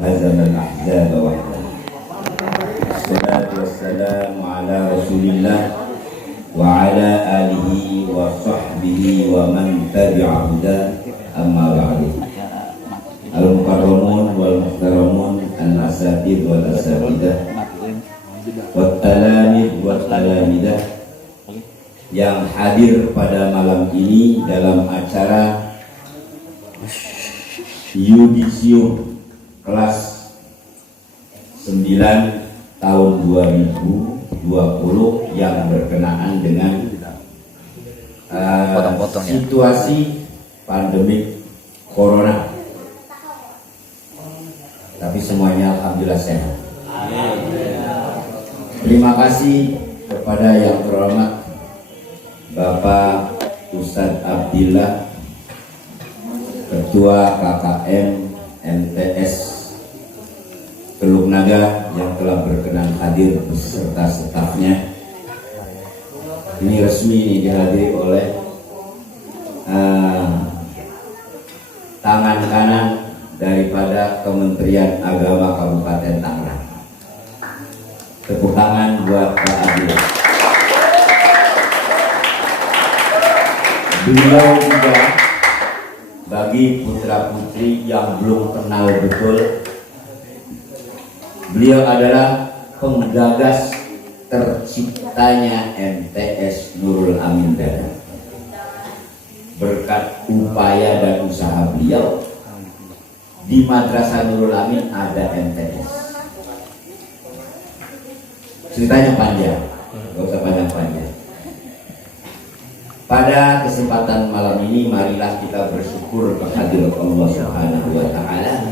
هزم الأحزاب وحده. الصلاة والسلام على رسول الله وعلى آله وصحبه ومن تبع هداه. أما بعد. Al-mukarramun wal-muhtaramun al-asatid wal-asatidah wat-talamid wat-talamidah yang hadir pada malam ini dalam acara yudisium kelas 9 tahun 2020 yang berkenaan dengan situasi pandemik corona. Tapi semuanya alhamdulillah sehat. Terima kasih kepada yang terhormat Bapak Ustadz Abdillah, Ketua KKM MTS Teluk Naga yang telah berkenan hadir beserta stafnya. Ini resmi dihadiri oleh tangan kanan daripada Kementerian Agama Kabupaten Tangerang. Tepuk tangan buat Pak Abdillah. Beliau juga bagi putra-putri yang belum kenal betul, beliau adalah penggagas terciptanya MTS Nurul Amin Dadan. Berkat upaya dan usaha beliau, di Madrasah Nurul Amin ada MTS. Ceritanya panjang, gak usah panjang-panjang. Pada kesempatan malam ini, marilah kita bersyukur kehadirat Allah Subhanahu wa Ta'ala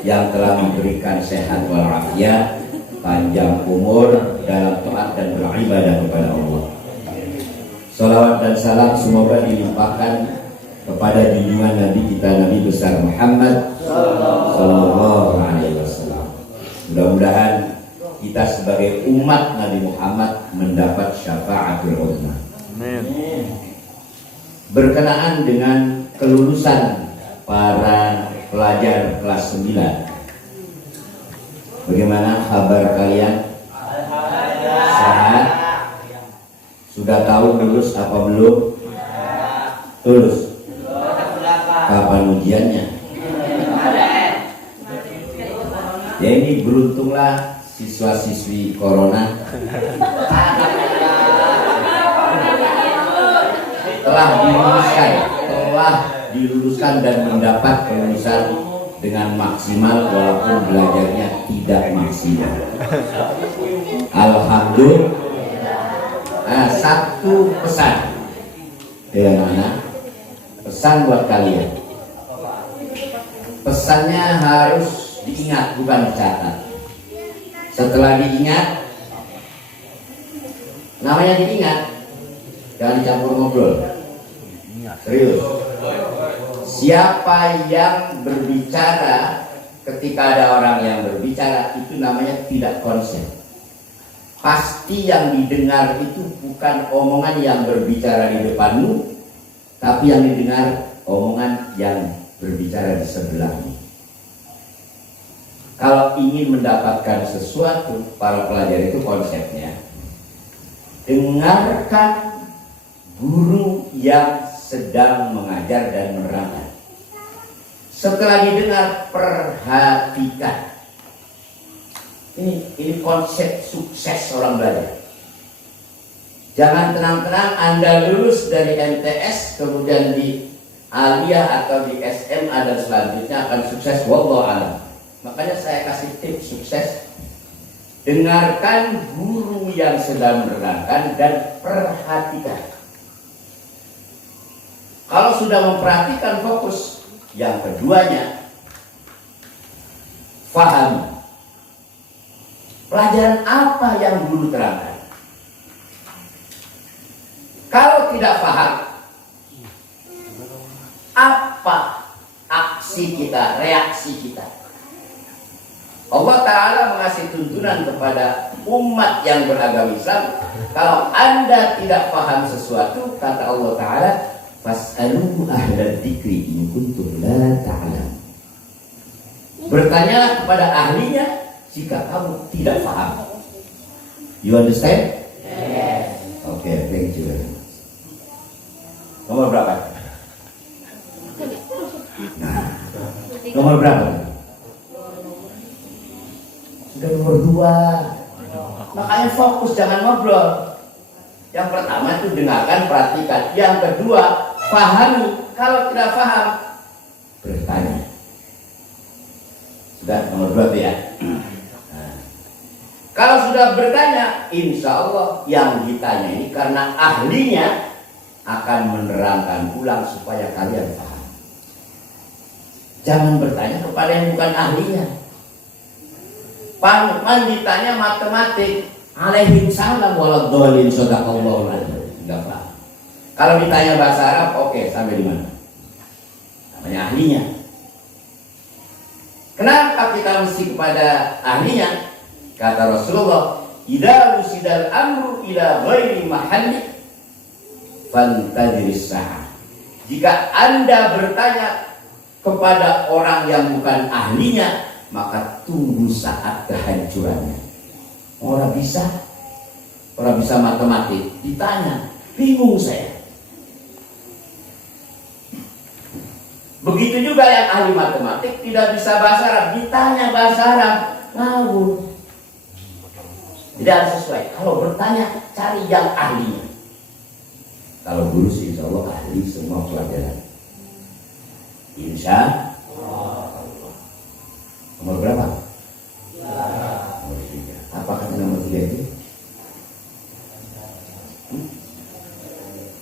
yang telah memberikan sehat walafiat, panjang umur dalam taat dan beribadah kepada Allah. Salawat dan salam semoga dilimpahkan kepada junjungan Nabi kita, Nabi besar Muhammad Sallallahu Alaihi Wasallam. Mudah-mudahan kita sebagai umat Nabi Muhammad mendapat syafaatul uzma. Berkenaan dengan kelulusan para pelajar kelas 9, bagaimana kabar kalian? Sehat? Sudah tahu lulus apa belum? Lulus. Kapan ujiannya? Ya, ini beruntunglah siswa-siswi corona telah diluluskan dan mendapat kelulusan dengan maksimal walaupun belajarnya tidak maksimal. Alhamdulillah. Nah, satu pesan dengan anak, pesan buat kalian. Pesannya harus diingat, bukan dicatat. Setelah diingat, namanya diingat, jangan dicampur ngobrol. Serius. Siapa yang berbicara ketika ada orang yang berbicara, itu namanya tidak konsen. Pasti yang didengar itu bukan omongan yang berbicara di depanmu, tapi yang didengar omongan yang berbicara di sebelahmu. Kalau ingin mendapatkan sesuatu, para pelajar itu konsepnya, dengarkan guru yang sedang mengajar dan menerangkan. Setelah didengar, perhatikan. Ini konsep sukses orang belajar. Jangan tenang-tenang Anda lulus dari MTS kemudian di Aliyah atau di SMA dan selanjutnya akan sukses. Wallahu a'lam. Makanya saya kasih tips sukses. Dengarkan guru yang sedang menerangkan dan perhatikan. Kalau sudah memperhatikan, fokus. Yang keduanya, fahami. Pelajaran apa yang guru terangkan? Kalau tidak paham, apa aksi kita, reaksi kita? Allah Ta'ala mengasih tuntunan kepada umat yang beragama Islam. Kalau Anda tidak paham sesuatu, kata Allah Ta'ala, fas'alu ahla dzikri in kuntum la ta'lamun. Bertanyalah kepada ahlinya jika kamu tidak paham. You understand? Yes. Okay, thank you. Nomor berapa? Nah, nomor berapa? Sudah nomor 2. Makanya fokus, jangan ngobrol. Yang pertama itu dengarkan, perhatikan. Yang kedua, pahami. Kalau tidak paham, bertanya. Sudah nomor 2 ya. Nah, kalau sudah bertanya, insya Allah yang ditanya ini karena ahlinya akan menerangkan ulang supaya kalian paham. Jangan bertanya kepada yang bukan ahlinya. Pak Lukman ditanya matematik, alaihim salam waladhdallin, sadaqallahu alazim. Enggak paham. Kalau ditanya bahasa Arab, oke, sampai di mana? Namanya ahlinya. Kenapa kita mesti kepada ahlinya? Kata Rasulullah, idza usidal amru ila ghairi mahalli fantadhiris sa'ah. Jika Anda bertanya kepada orang yang bukan ahlinya, maka tunggu saat kehancurannya. Orang bisa matematik, ditanya, bingung saya. Begitu juga yang ahli matematik tidak bisa bahasa Arab, ditanya bahasa Arab, ngawur. Tidak sesuai. Kalau bertanya, cari yang ahlinya. Kalau guru sih insya Allah ahli semua pelajaran. Insya Allah. Nomor berapa? Nomor 3. Apa kata nomor 3 itu?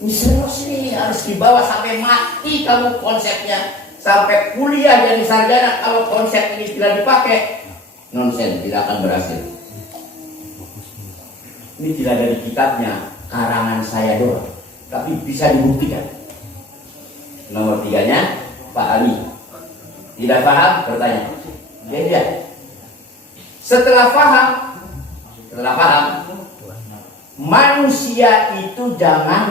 Ini serius nih, harus dibawa sampai mati kamu konsepnya. Sampai kuliah jadi sarjana, kalau konsep ini tidak dipakai, nonsen, tidak akan berhasil. Ini tidak dari kitabnya, karangan saya doang, tapi bisa dibuktikan. Nomor 3-nya, pahami. Tidak paham, bertanya. Dia. Setelah paham, manusia itu jangan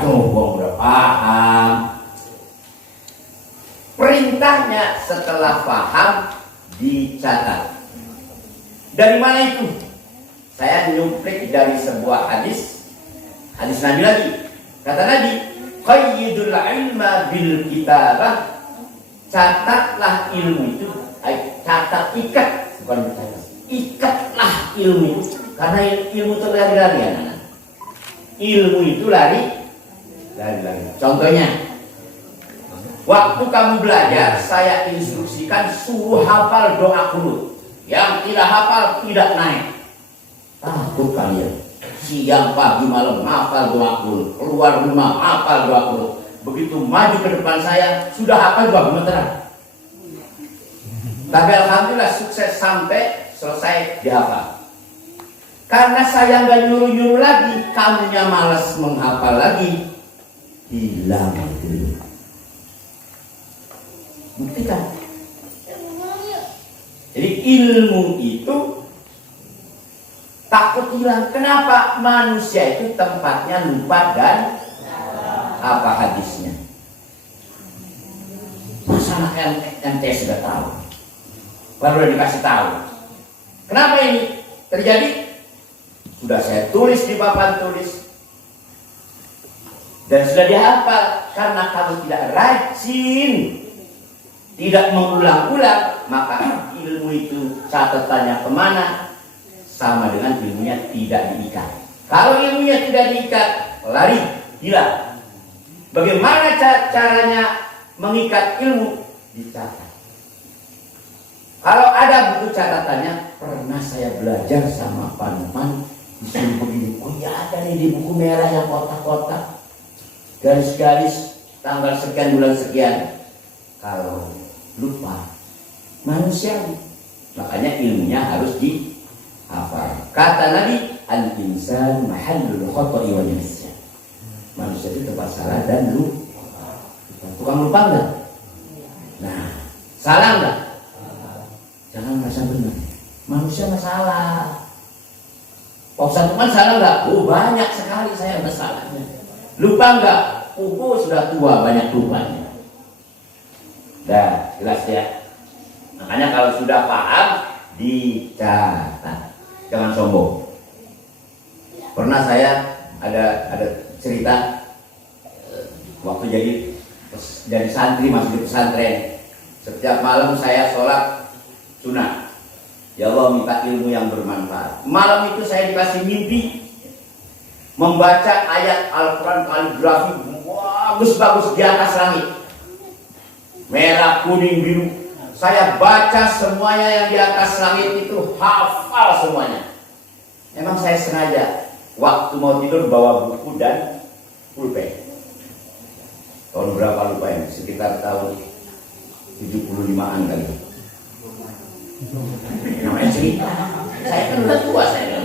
itu gua udah paham. Perintahnya setelah paham dicatat. Dari mana itu? Saya nyuplik dari sebuah hadis Nabi lagi. Kata Nabi, qayyidul ilma bil kitabah. Catatlah ilmu itu, catat, ikat, bukan catat. Ikatlah ilmu itu. Karena ilmu itu lari-lari, anak-anak. Ilmu itu lari. Contohnya, waktu kamu belajar, saya instruksikan suruh hafal doa kunut. Yang tidak hafal tidak naik. Takut kalian. Siang, pagi, malam hafal doa kunut. Keluar rumah hafal doa kunut. Begitu maju ke depan saya, sudah hafal 2 gemeteran. Tapi alhamdulillah sukses sampai selesai dihafal. Karena saya nggak nyuruh-nyuruh lagi, kamunya malas menghafal lagi, hilang itu. Buktikan. Jadi ilmu itu takut hilang. Kenapa? Manusia itu tempatnya lupa dan apa hadisnya? Masa anak ente sudah tahu, baru dikasih tahu. Kenapa ini terjadi? Sudah saya tulis di papan tulis dan sudah dihafal. Karena kamu tidak rajin, tidak mengulang-ulang, maka ilmu itu catatannya kemana? Sama dengan ilmunya tidak diikat. Kalau ilmunya tidak diikat, lari, hilang. Bagaimana caranya mengikat ilmu? Dicatat. Kalau ada buku catatannya, pernah saya belajar sama Pan disuruh begini. Oh ya, ada nih di buku merah yang kotak-kotak, garis-garis, tanggal sekian, bulan sekian. Kalau lupa, manusia. Makanya ilmunya harus dihafal. Kata Nabi, al-insan mahallul khata'i wa nisyan. Manusia itu tempat salah dan lupa. Tukang lupa enggak? Nah, salah enggak? Jangan merasa benar. Manusia nggak salah. Pak Ustadz Lukman salah enggak? Oh, banyak sekali saya masalahnya. Lupa enggak? Oh, sudah tua, banyak lupanya. Dah, jelas ya. Makanya kalau sudah paham, dicatat. Jangan sombong. Pernah saya ada cerita waktu jadi santri masih di pesantren. Setiap malam saya sholat sunnah. Ya Allah, minta ilmu yang bermanfaat. Malam itu saya dikasih mimpi membaca ayat Al-Quran kaligrafi bagus-bagus di atas langit, merah, kuning, biru. Saya baca semuanya yang di atas langit itu, hafal semuanya. Memang saya sengaja waktu mau tidur bawa buku dan pulpen. Tahun berapa lupa ya, sekitar tahun 75-an kali. Namanya cerita. Saya kan udah tua saya.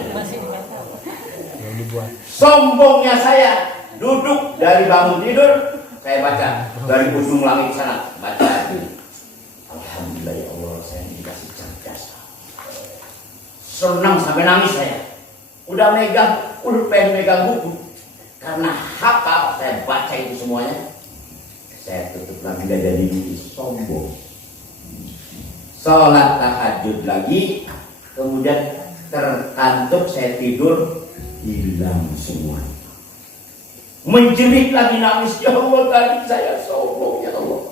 Sombongnya saya duduk dari bangun tidur, saya baca dari ujung langit sana, baca. Alhamdulillah ya Allah, saya dikasih cerdas. Senang sampai nangis saya. Udah megang pulpen, megang buku, karena hafal saya baca itu semuanya. Saya tutup lagi, gak jadi sombong. Sholat tahajud lagi, kemudian terkantuk, saya tidur, hilang semua. Menjerit lagi, nangis, ya Allah tadi saya sombong, ya Allah.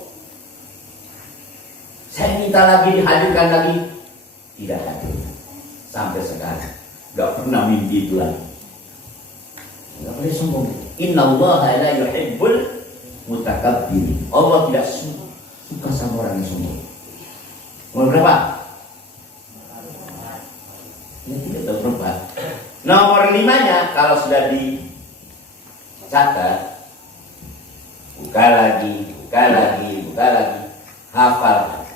Saya minta lagi, dihadirkan lagi, tidak hadir. Sampai sekarang gak pernah mimpi itu lagi. Gak boleh sombong. Innallaha la yuhibbul mutakabbirin. Allah tidak suka sama orang yang sombong. Nomor berapa? Ini tidak tahu berapa. Nomor 5-nya kalau sudah dicatat, buka lagi, hafal.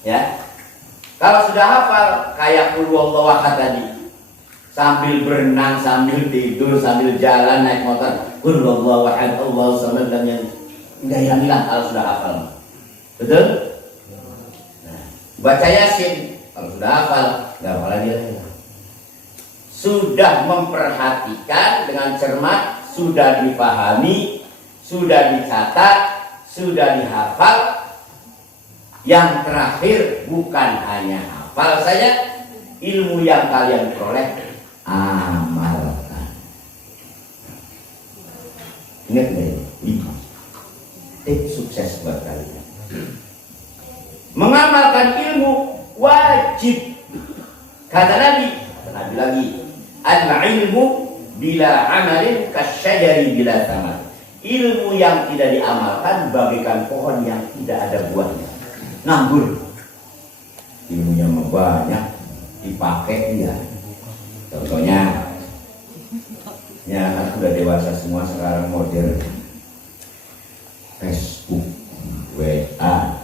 Ya, kalau sudah hafal kayak qul huwallahu ahad tadi, sambil berenang, sambil tidur, sambil jalan, naik motor, qul huwallahu ahad, Allahu samad, dan yang enggak hilang kalau sudah hafal. Betul? Nah, baca Yasin kalau sudah hafal, enggak hafal lagi. Sudah memperhatikan dengan cermat, sudah dipahami, sudah dicatat, sudah dihafal. Yang terakhir bukan hanya hafal saja, ilmu yang kalian peroleh amalkan. Ingat nggak? 5 tips sukses buat kalian. Mengamalkan ilmu wajib. Kata Nabi lagi, al-ilmu bila amalin kasyajari bila tamat. Ilmu yang tidak diamalkan bagaikan pohon yang tidak ada buahnya, nganggur. Ilmunya banyak, dipakai dia. Contohnya, ya kan sudah dewasa semua sekarang, modern. Facebook, WA,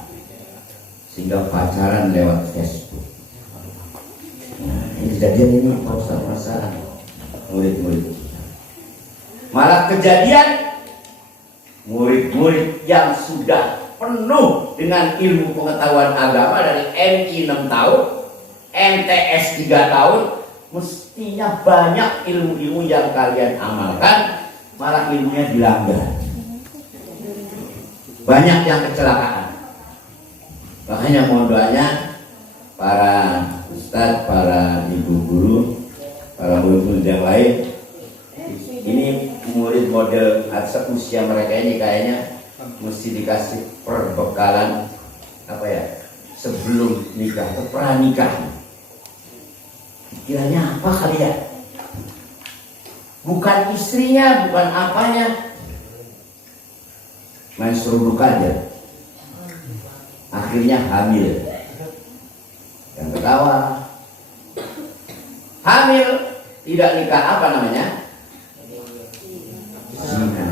sehingga pacaran lewat Facebook. Nah, ini kejadian ini Pak Ustaz masalah murid-murid. Malah kejadian murid-murid yang sudah penuh dengan ilmu pengetahuan agama dari MI 6 tahun, MTS 3 tahun, mestinya banyak ilmu-ilmu yang kalian amalkan, malah ilmunya dilanggar. Banyak yang kecelakaan. Makanya mohon doanya para ustadz, para ibu guru, para murid-murid yang lain. Ini murid model usia mereka ini kayaknya mesti dikasih perbekalan apa ya, sebelum nikah atau pranikah. Pikirannya apa kali ya? Bukan istrinya, bukan apanya, main seruduk aja. Akhirnya hamil. Yang ketawa hamil, tidak nikah, apa namanya? Zina.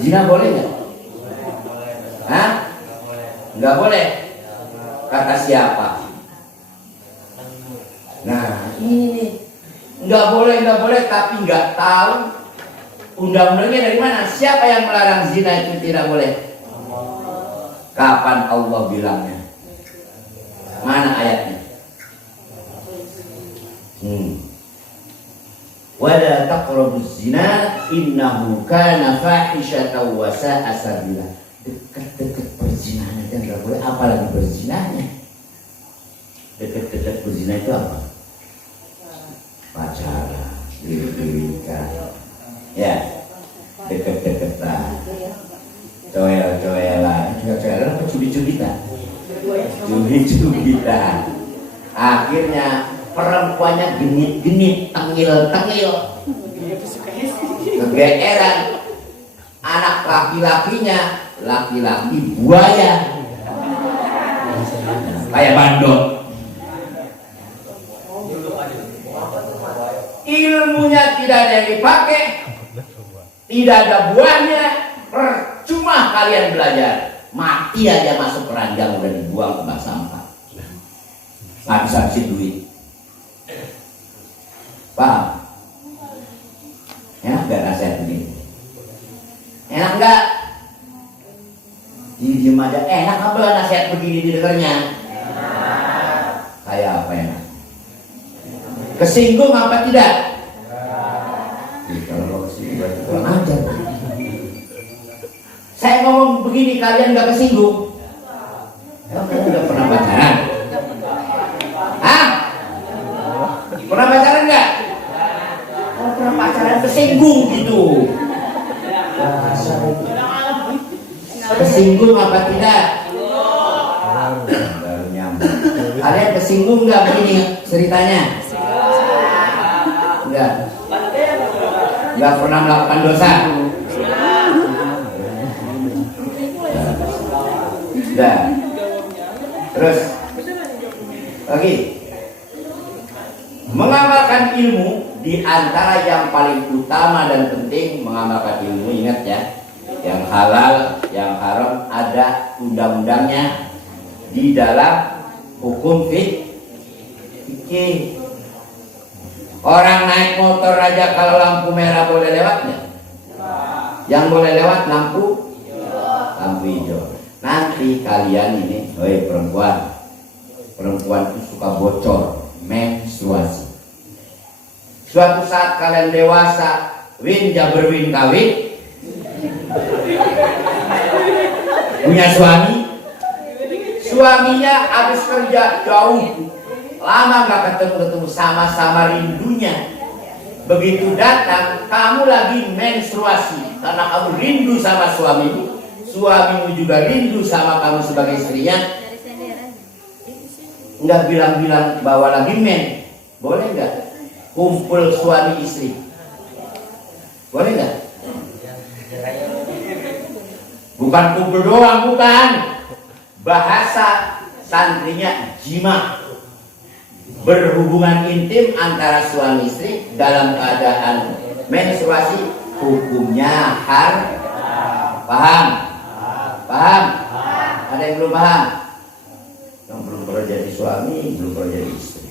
Zina boleh nggak? Hah? Nggak boleh. Kata siapa? Nah ini nggak boleh, tapi nggak tahu undang-undangnya dari mana. Siapa yang melarang zina itu tidak boleh? Kapan Allah bilangnya? Mana ayatnya? Wala taqrabuz zina innahu kana fahisyatan wa sa'a sabila. Dekat-dekat perzinahan aja nggak boleh, apalagi berzinahnya. Dekat-dekat berzina itu apa? Pacaran, lirik-lirikan, ya, deket-deketan, coel-coelan, coel-coelan apa cubit-cubitan? Cubit-cubitan. Akhirnya perempuannya genit-genit, tengil-tengil, kegeeran. Anak laki-lakinya laki-laki buaya, kayak bandot. Ilmunya tidak ada yang dipakai, tidak ada buahnya, percuma kalian belajar. Mati aja masuk keranjang udah dibuang ke bak sampah. Habis-habisin duit. Paham? Enak gak nasihat begini? Enak gak? Diem aja, enak apa nasihat begini didengarnya? Kayak apa enak? Kesinggung apa tidak? Kalau kesinggung berarti kurang ajar. Saya ngomong begini kalian gak kesinggung? Kamu udah pernah pacaran? Hah? Pernah pacaran gak? Kalau pernah pacaran kesinggung gitu. Kesinggung apa tidak? Baru nyambung. Kalian kesinggung gak begini ceritanya? Enggak. Enggak pernah melakukan dosa. Sudah. Terus lagi, mengamalkan ilmu di antara yang paling utama dan penting. Mengamalkan ilmu, ingat ya, yang halal, yang haram ada undang-undangnya di dalam hukum fikih. Orang naik motor aja kalau lampu merah boleh lewat nggak? Yang boleh lewat lampu hijau. Nanti kalian ini, oi perempuan itu suka bocor, menstruasi. Suatu saat kalian dewasa, win jaberwin kawin, punya suaminya habis kerja jauh, lama nggak ketemu, sama-sama rindunya. Begitu datang, kamu lagi menstruasi karena kamu rindu sama suamimu. Suamimu juga rindu sama kamu sebagai istrinya. Enggak bilang-bilang bawa lagi men. Boleh enggak? Kumpul suami istri. Boleh enggak? Bukan kumpul doang, bukan. Bahasa santrinya jima. Berhubungan intim antara suami istri dalam keadaan menstruasi, hukumnya haram. Paham? Paham? Ada yang belum paham? Yang belum pernah jadi suami, belum pernah jadi istri.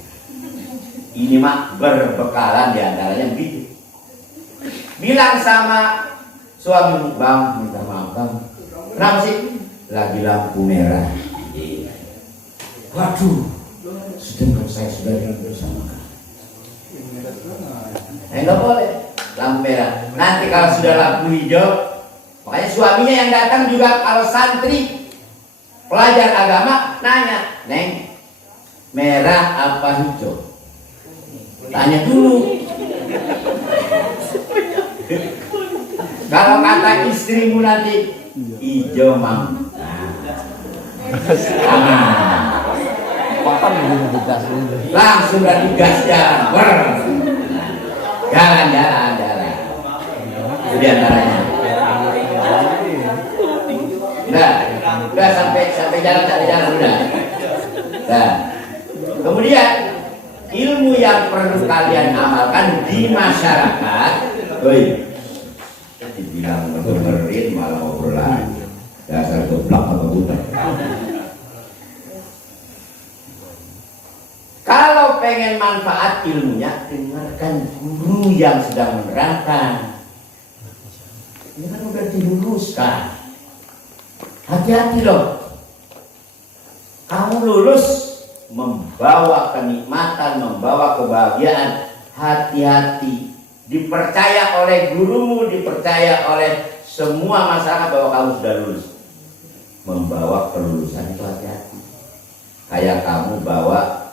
Ini mah berbekalan diantaranya begitu. Bilang sama suami, bang, minta maaf bang. Kenapa sih? Lagi lampu merah. Waduh, sedangkan saya sudah bersama kamu. Enggak boleh lampu merah. Nanti kalau sudah lampu hijau, makanya suaminya yang datang juga kalau santri pelajar agama nanya, neng, merah apa hijau? Tanya dulu. Kalau kata istrimu nanti hijau mang, langsung udah digas jalan, jalan. Itu diantaranya. Udah sampai jalan udah. Nah, kemudian ilmu yang perlu kalian amalkan di masyarakat. Dibilang dengerin malah obrolan. Dasar goblok atau buta. Kalau pengen manfaat ilmunya, dengarkan guru yang sedang menerangkan. Ini kan udah diluluskan. Hati-hati loh. Kamu lulus membawa kenikmatan, membawa kebahagiaan. Hati-hati. dipercaya oleh gurumu, dipercaya oleh semua masyarakat bahwa kamu sudah lulus. Membawa kelulusan itu hati-hati. Kayak kamu bawa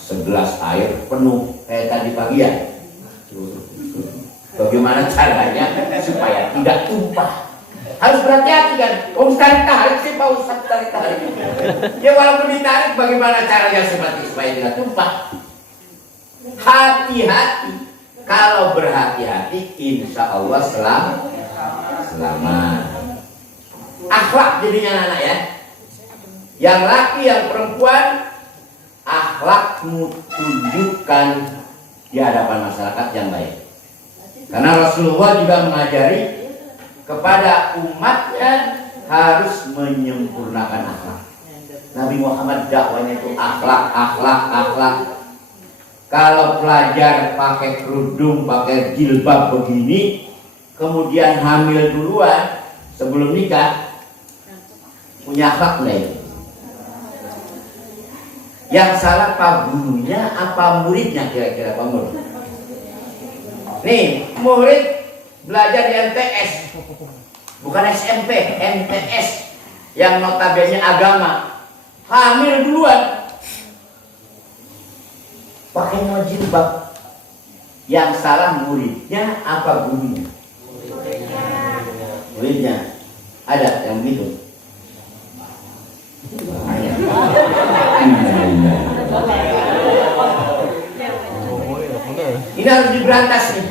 segelas air penuh kayak tadi pagi ya. Bagaimana caranya supaya tidak tumpah? Harus berhati-hati kan. Tarik sih Pak Ustaz, tarik. Ya walaupun ditarik, bagaimana caranya supaya tidak tumpah? Hati-hati. Kalau berhati-hati, insya Allah selamat. Akhlak jadinya anak ya. Yang laki, yang perempuan, akhlakmu tunjukkan di hadapan masyarakat yang baik. Karena Rasulullah juga mengajari kepada umatnya harus menyempurnakan akhlak. Nabi Muhammad dakwanya itu akhlak. Kalau pelajar pakai kerudung, pakai jilbab begini, kemudian hamil duluan sebelum nikah, punya akhlak lain. Yang salah apa gurunya, apa muridnya kira-kira Pak Murid? Nih, murid belajar di MTS, bukan SMP, MTS yang notabene agama, hamil duluan, pakai jilbab. Yang salah muridnya apa gurunya? Muridnya. Ada yang begitu? Ini harus diberantas nih.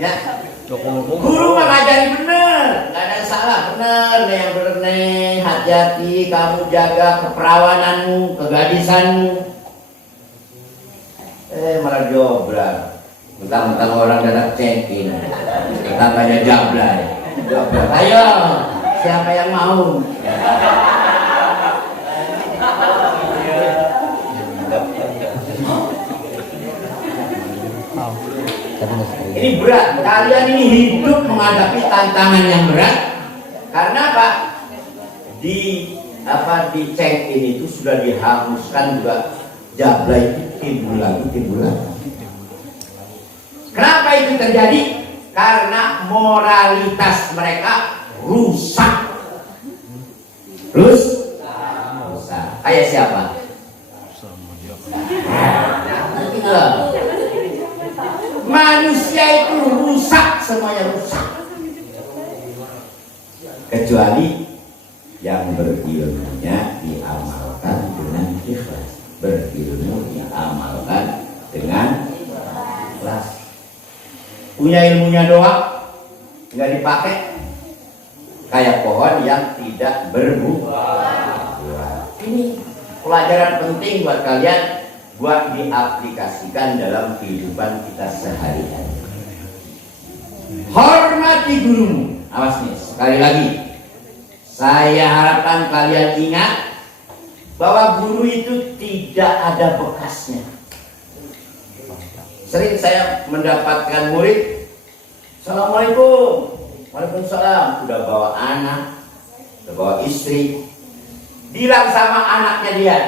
Ya. Guru mah ngajari bener, nggak ada salah, bener nih, yang bener nih, hati-hati, kamu jaga keperawananmu, kegadisanmu. Malah jobrak, mentang-mentang orang darat cengkin, tangganya jablay. Ayo, siapa yang mau? Ini berat, kalian ini hidup menghadapi tantangan yang berat. Karena apa? Di cengkin itu sudah dihanguskan juga jablay itu timbul lagi. Kenapa itu terjadi? Karena moralitas mereka rusak. Kayak siapa? Manusia itu rusak, semuanya rusak. Kecuali yang berilmunya diamalkan dengan ikhlas. Berilmu diamalkan dengan ikhlas. Punya ilmunya doang, nggak dipakai, kayak pohon yang tidak berbuah. Ini pelajaran penting buat kalian, buat diaplikasikan dalam kehidupan kita sehari-hari. Hormati gurumu. Awas nih, sekali lagi, saya harapkan kalian ingat bahwa guru itu tidak ada bekasnya. Sering saya mendapatkan murid, Assalamualaikum, Waalaikumsalam, udah bawa anak, udah bawa istri, bilang sama anaknya dia,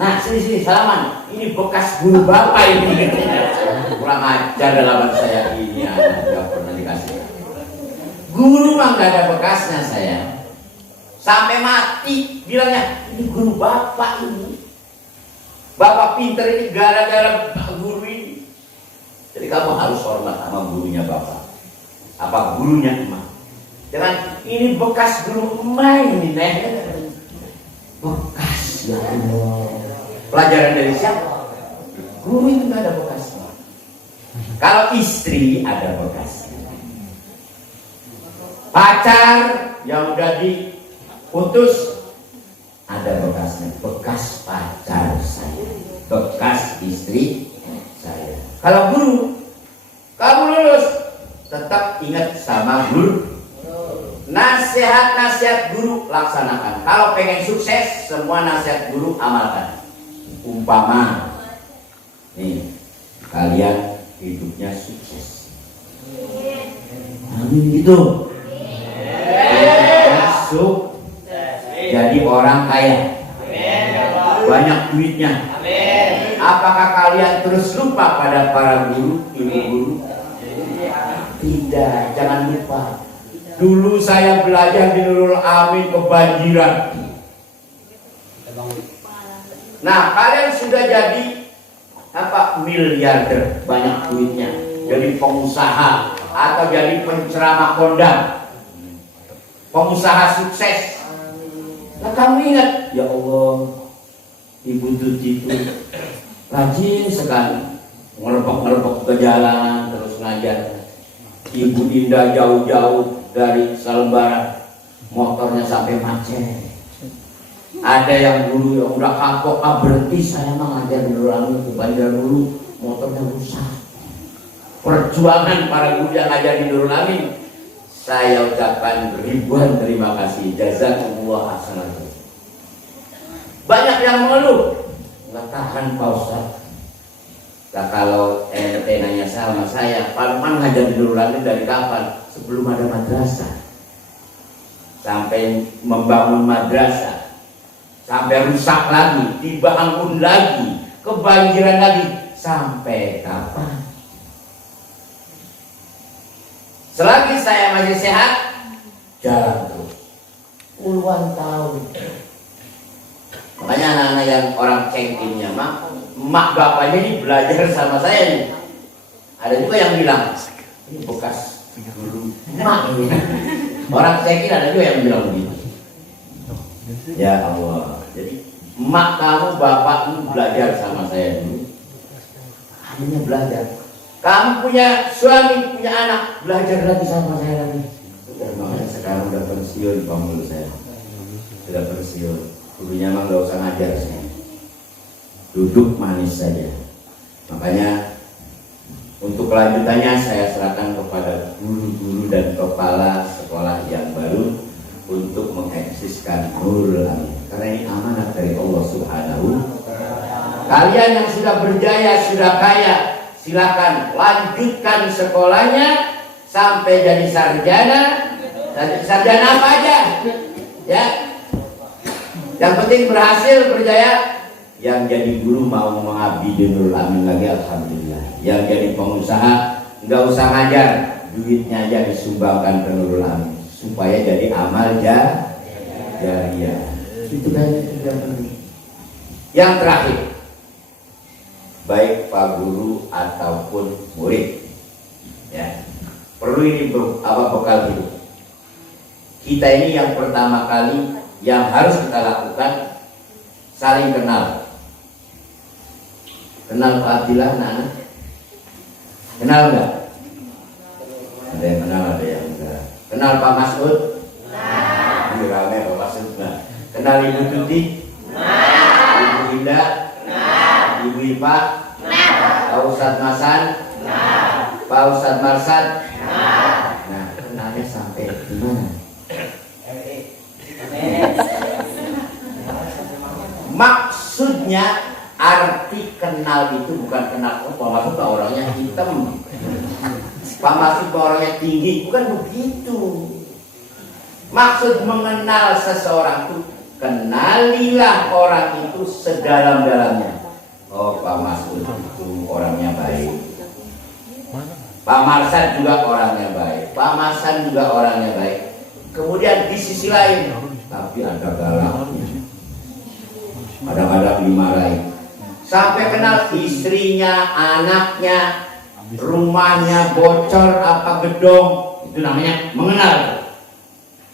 nah sini salaman, ini bekas guru bapak ini. Kurang ajar dalaman saya ini, anak gak pernah dikasih. Guru mah gak ada bekasnya saya. Sampai mati bilangnya, ini guru bapak ini. Bapak pinter ini gara-gara guru ini. Jadi kamu harus hormat sama gurunya bapak. Apa gurunya emak. Jangan ini bekas guru emak ini nih. Bekas ya Allah. Pelajaran dari siapa? Guru itu gak ada bekasnya. Kalau istri ada bekasnya. Pacar yang udah diputus ada bekasnya. Bekas pacar saya, bekas istri saya. Kalau guru, kamu lulus, tetap ingat sama guru. Nasihat-nasihat guru laksanakan. Kalau pengen sukses, semua nasihat guru amalkan. Umpama nih, kalian hidupnya sukses, amin gitu, masuk jadi orang kaya, banyak duitnya. Apakah kalian terus lupa pada para guru, ibu guru? Tidak, jangan lupa. Dulu saya belajar di Nurul Amin kebanjiran. Nah, kalian sudah jadi miliarder, banyak duitnya, jadi pengusaha atau jadi penceramah kondang, pengusaha sukses. Nah, kamu ingat, ya Allah, Ibu Tuti itu rajin sekali ngerebek-ngerebek ke jalanan terus ngajar. Ibu Indah jauh-jauh dari Salembara, motornya sampai macet. Ada yang dulu yang udah kapok, berhenti saya mah ngajar di Nurul Amin kebanjiran dulu, motornya rusak. Perjuangan para guru yang ngajar di Nurul Amin, saya ucapkan ribuan terima kasih, jazakumullah hasanah. Banyak yang mengeluh, nggak tahan Pak Ustadz. Nah, kalau ente nanya sama saya, Pak Lukman ngajar di Nurul Amin dari kapan? Sebelum ada madrasah, sampai membangun madrasah, sampai rusak lagi, dibangun lagi, kebanjiran lagi, sampai kapan? Selagi saya masih sehat, jalan terus puluhan tahun. Makanya anak-anak yang orang cengkingnya mak bapaknya ini belajar sama saya nih. Ada juga yang bilang ini bekas guru mak ini. Orang cengking ada juga yang bilang begitu. Ya Allah, jadi mak kamu bapakmu belajar sama saya dulu. Akhirnya belajar. Kamu punya suami, punya anak, belajar lagi sama saya lagi. Makanya sekarang udah pensiun Pak Mulu saya. Sudah pensiun. Dulunya emang gak usah ngajar saya. Duduk manis saja. Makanya untuk kelanjutannya saya serahkan kepada guru-guru dan kepala sekolah yang baru untuk mengeksiskan Nurul Amin. Karena ini amanat dari Allah Subhanahu. Kalian yang sudah berjaya, sudah kaya, silakan lanjutkan sekolahnya sampai jadi sarjana. Sarjana apa aja, ya. Yang penting berhasil, berjaya. Yang jadi guru mau mengabdi di Nurul Amin lagi, alhamdulillah. Yang jadi pengusaha nggak usah ngajar, duitnya aja disumbangkan ke Nurul Amin supaya jadi amal jariyah. Itu kan yang penting. Yang terakhir, baik Pak Guru ataupun murid, ya, perlu ini bekal hidup. Kita ini yang pertama kali yang harus kita lakukan saling kenal. Kenal Pak Abdillah, Nana? Kenal enggak? Ada yang kenal, ada yang enggak. Kenal Pak Masud? Nah. Ini rame Pak Masud. Nah. Kenal Ibu Tuti? Nah. Ibu Indah? Nah. Ibu Ipa? Nah. Pak Ustadz Masan? Nah. Pak Ustadz Marsad? Nah, kenalnya sampai di mana? Maksudnya arti kenal itu bukan kenal Pak Masud orangnya hitam, Pak Masud orangnya tinggi, bukan begitu. Maksud mengenal seseorang itu kenalilah orang itu sedalam-dalamnya. Oh, Pak Masud itu orangnya baik, Pak Marsad juga orangnya baik, Pak Masan juga orangnya baik. Kemudian di sisi lain, tapi ada galaknya, kadang-kadang dimarahi. Sampai kenal istrinya, anaknya, rumahnya bocor apa gedong, itu namanya mengenal.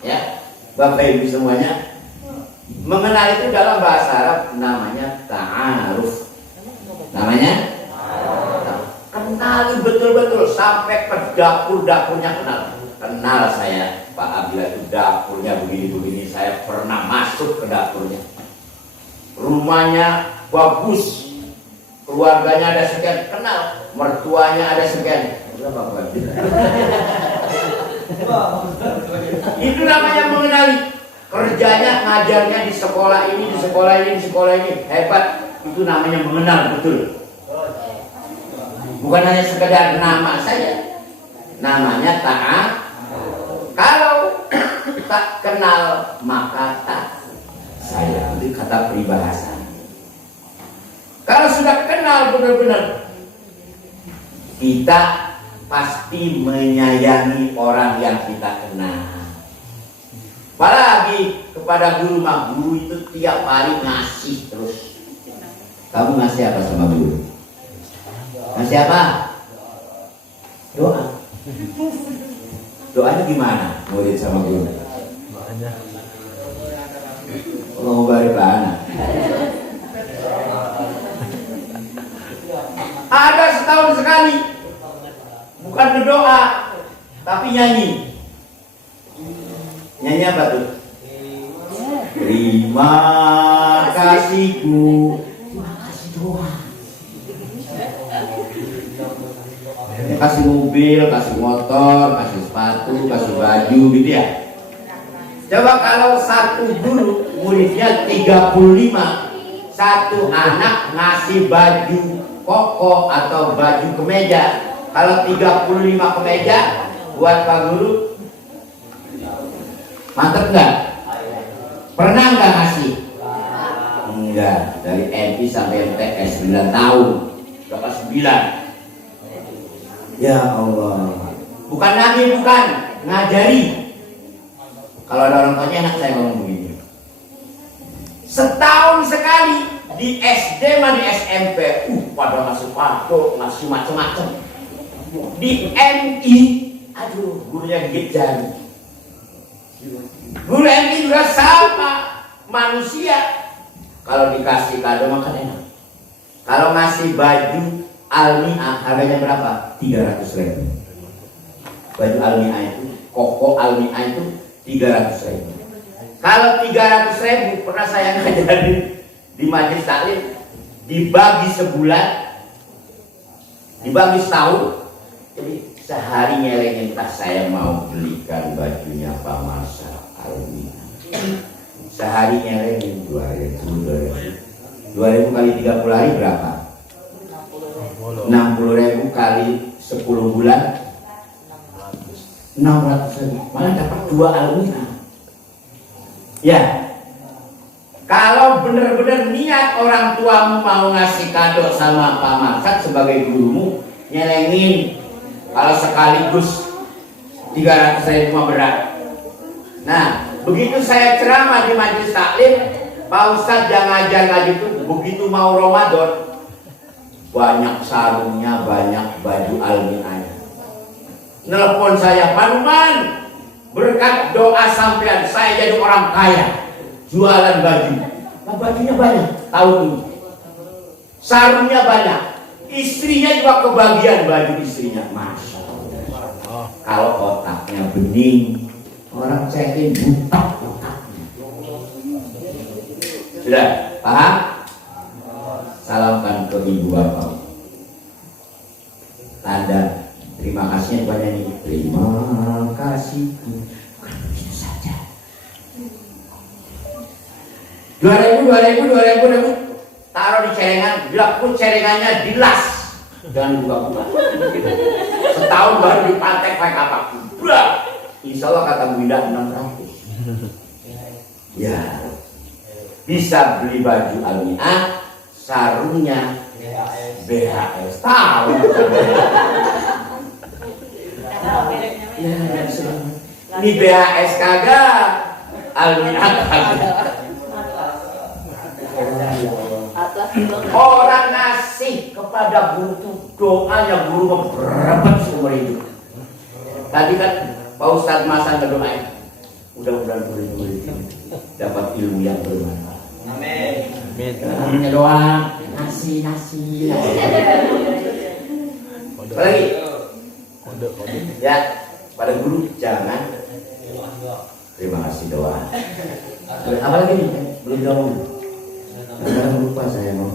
Ya, Bapak Ibu semuanya, mengenal itu dalam bahasa Arab namanya ta'aruf. Namanya kenali betul-betul sampai ke dapur-dapurnya kenal. Kenal saya, Pak Abdillah itu dapurnya begini-begini, saya pernah masuk ke dapurnya. Rumahnya bagus, keluarganya ada sekian, kenal, mertuanya ada sekian. Itu namanya mengenali. Kerjanya, ngajarnya di sekolah ini, di sekolah ini, di sekolah ini, hebat. Itu namanya mengenal betul. Bukan hanya sekedar nama saja, namanya ta'aruf. Kalau tak kenal maka tak sayang, itu kata peribahasa. Kalau sudah kenal benar-benar, kita pasti menyayangi orang yang kita kenal. Apalagi kepada guru, mah guru itu tiap hari ngasih terus. Kamu ngasih apa sama guru? Ngasih apa? Doa. Doanya gimana murid sama guru? Mau barik anak. Ada setahun sekali, bukan berdoa, tapi nyanyi. Nyanyi apa tuh? Terima kasihku. Terima kasih Tuhan. Kasih mobil, kasih motor, kasih sepatu, kasih baju gitu ya. Coba kalau satu guru muridnya 35, satu anak ngasih baju koko atau baju kemeja. Kalau 35 kemeja buat Pak Guru, mantep nggak? Pernah nggak ngasih? Enggak. Dari MP sampai MTS 9 tahun, berapa 9? Ya Allah. Bukan nabi, bukan ngajari. Kalau ada orang tuanya enak saya ngomong begini. Setahun sekali di SD sama di SMP, pada masuk patok, ngasih macam-macam. Di MI, aduh, gurunya gigit jari. Guru MI juga sama manusia. Kalau dikasih kado makan enak. Kalau ngasih baju Almiah harganya berapa? 300.000. Baju Almiah itu, koko Almiah itu 300.000. Kalau 300.000 pernah saya ngajarin di majelis taklim, dibagi sebulan, dibagi setahun. Jadi sehari nyelengin tas, saya mau belikan bajunya Pak Masa Almiah. Sehari nyelengin 2.000 kali 30 hari berapa? 60.000 kali 10 bulan 600.000. Malah dapat 2 Almiah. Ya, kalau benar-benar niat orang tuamu mau ngasih kado sama Pak Marsad sebagai gurumu, nyelengin. Kalau sekaligus 300.000 mah berat. Nah, begitu saya ceramah di majelis taklim, Pak Ustadz yang ngajar ngaji itu begitu mau Ramadan, banyak sarungnya, banyak baju Almiahnya. Nelpon saya, Pak Numan, berkat doa sampean saya jadi orang kaya, jualan baju. Nah, bajunya banyak tahun ini, sarungnya banyak, istrinya juga kebagian baju istrinya. Masya Allah. Kalau otaknya bening, orang cekin buta otaknya. Sudah paham? Salamkan ke ibu bapak. Tanda terima kasihnya kepada ini. Terima kasih. Bukan begitu saja. 2.000 taruh di celengan, bila pun celengannya dilas, jangan buka-buka. Setahun baru dipantek pakai kapak. Insya Allah kata Bu Ida 600. Ya, bisa beli baju Almiah, sarungnya BHS. Tahu. Ini BHS kagak, Almiah kagak. Orang ngasih kepada guru itu doanya guru berebut seumur hidup. Tadi kan Pak Ustadz Masan berdoain, mudah-mudahan murid-murid dapat ilmu yang bermanfaat. Amin. Amin. Doa nasi. Lagi. Ya, pada guru jangan terima kasih doa. Apa lagi nih? Belum jawab. Jangan lupa saya mau.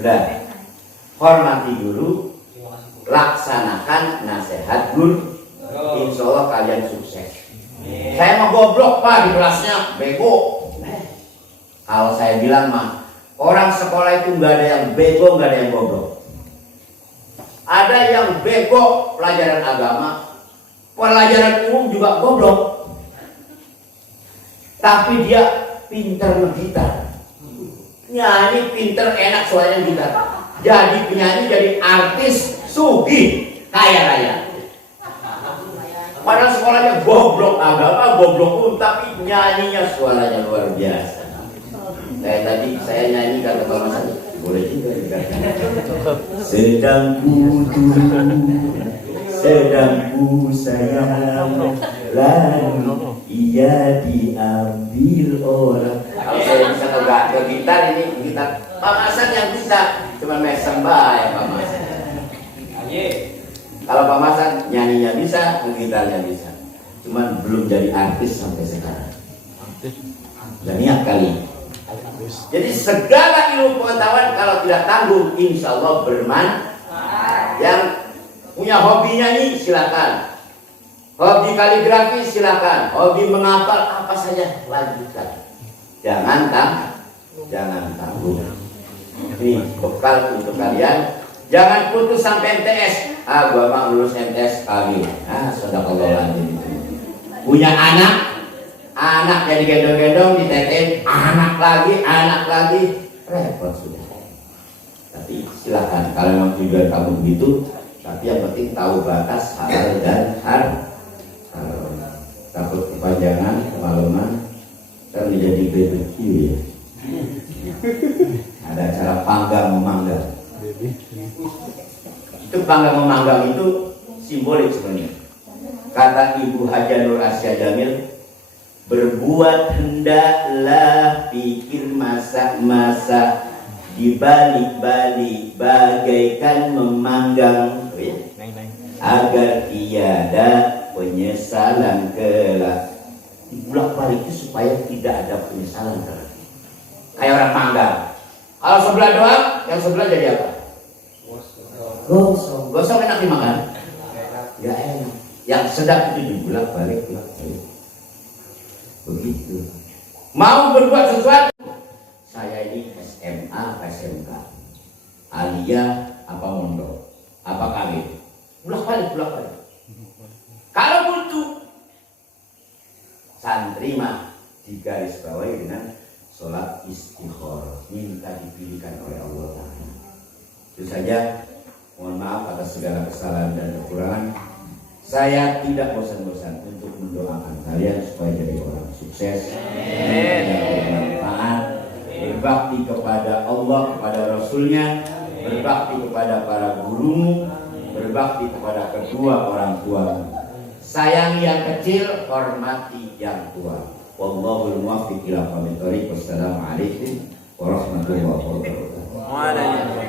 Udah. Hormati guru, laksanakan nasihat guru. Insya Allah kalian sukses. Saya mau goblok Pak di kelasnya, bego. Kalau saya bilang mah, orang sekolah itu nggak ada yang bego, nggak ada yang goblok. Ada yang bego pelajaran agama, pelajaran umum juga goblok. Tapi dia pinter ngegitar, nyanyi pinter enak suaranya gitar, jadi penyanyi, jadi artis, sugih, kaya raya. Padahal sekolahnya goblok agama, goblok tapi nyanyinya suaranya luar biasa. Kayak tadi saya nyanyi kata Pak Mas, boleh juga dikatakan. Sedang ku sayang, lalu ia diambil orang. Kalau saya bisa ke gitar ini gitar Pak Masan yang bisa, cuma mesem ya Pak Masan. Kalau Pak Masan nyanyinya bisa, gitarnya bisa, cuman belum jadi artis sampai sekarang. Dan niat kali. Jadi segala ilmu pengetahuan kalau tidak tanggung, insya Allah bermanfaat. Yang punya hobi nyanyi silakan, hobi kaligrafi silakan, hobi menghafal apa saja lanjutkan. Jangan tanggung. Ini bekal untuk kalian. Jangan putus sampai MTS. Gua mau lulus MTS kali. Sadaqallahul punya anak jadi gendong-gendong ditetein, anak lagi repot sudah. Tapi silakan kalau memang tujuan kamu begitu, tapi yang penting tahu batas halal dan haram. Takut kepanjangan, kemalaman, kan menjadi BBQ ya. Ada cara panggang memanggang. Itu panggang memanggang itu simbolik sebenarnya. Kata Ibu Haja Nur Asya Jamil, berbuat hendaklah pikir masak-masak dibalik-balik bagaikan memanggang agar tiada penyesalan kelak. Dibulak-balik itu supaya tidak ada penyesalan kelak. Kayak orang manggang. Kalau sebelah doang, yang sebelah jadi apa? Gosong enak dimakan? Ya enak. Yang sedap itu dibulak-balik. Begitu. Mau berbuat sesuatu, saya ini SMA, SMK, aliyah, apa mondok, apa kawin, bulak-balik. Kalau butuh santri mah digarisbawahi dengan sholat istikharah, minta dipilihkan oleh Allah Ta'ala. Itu saja. Mohon maaf atas segala kesalahan dan kekurangan. Saya tidak bosan-bosan untuk mendoakan kalian supaya jadi orang sukses, yang bermanfaat, berbakti kepada Allah, kepada Rasulnya, berbakti kepada para gurumu, berbakti kepada kedua orang tua. Sayangi yang kecil, hormati yang tua. Wallahul muwaffiq ila aqwamit thoriq. Wassalamualaikum warahmatullahi wabarakatuh.